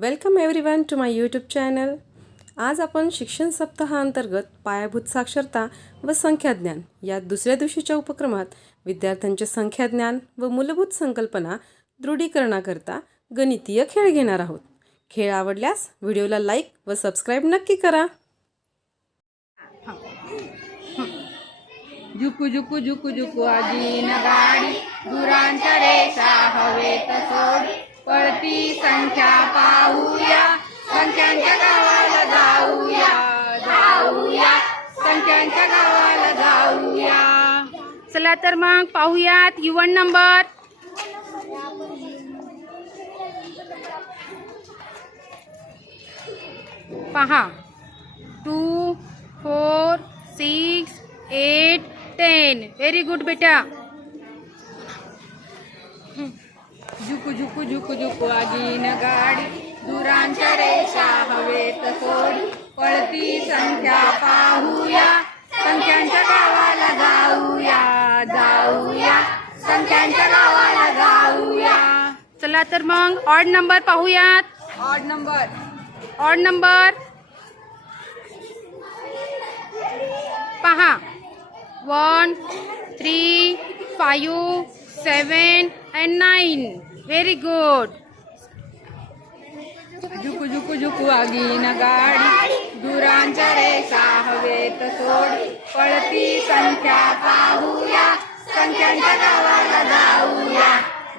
Welcome everyone to my YouTube channel आज आपण शिक्षण सप्ताहांतर्गत पायाभूत साक्षरता व संख्याज्ञान या दुसऱ्या दिवशीच्या उपक्रमात विद्यार्थ्यांचे संख्याज्ञान व मूलभूत संकल्पना दृढीकरणाकरता गणितीय खेळ घेणार आहोत. खेळ आवडल्यास व्हिडिओला लाईक व सबस्क्राईब नक्की करा. झुकू झुकू झुकू झुकू आजी न गाडी. दुरांच्या रेषा हवेत सोड. पळती संख्या पाहूया. संख्यांच्या गावाला जाऊया. जाऊया. संख्यांच्या गावाला जाऊया. चला तर मग पाहूयात युवन नंबर. पहा. Two four six eight ten. Very good बेटा. झुकू झुकू झुकू झुकू आगीन गाडी. दुरांच्या रेषा हवेत सोडी. पळती संख्या पाहूया. संख्यांच्या गावाला जाऊया जाऊया. संख्यांच्या गावाला जाऊया. चला तर मग ऑड नंबर पाहूयात. ऑड नंबर ऑड नंबर पहा. One three five seven and nine very good झुकू झुकू झुकू आगीन गाडी. दुरांच्या रेषा हवेत सोड. पळती संख्या पाहूया. संख्यांच्या गावाला जाऊया.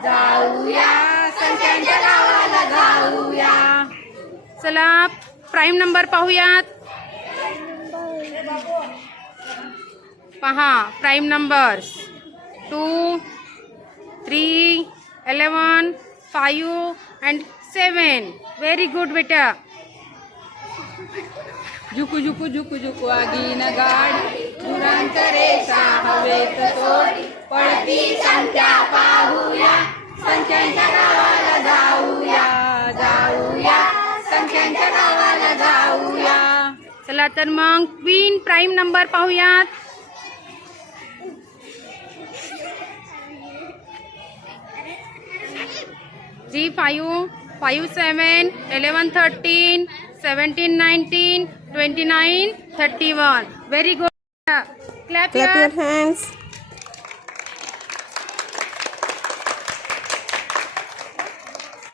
जाऊया. संख्यांच्या गावाला जाऊया. चला प्राईम नंबर पाहूयात. पहा prime numbers two three eleven five and seven very good बेटा. झुकू झुकू झुकू झुकू आगीन गाडी. दुरांत रेषा हवेत सोड पळती पाहूया. संख्यांच्या गावाला जाऊया जाऊया. संख्यांच्या गावाला जाऊया. चला तर मग क्वीन प्राईम नंबर पाहूयात. three five five seven eleven thirteen seventeen nineteen twenty nine thirty one very good clap clap your hands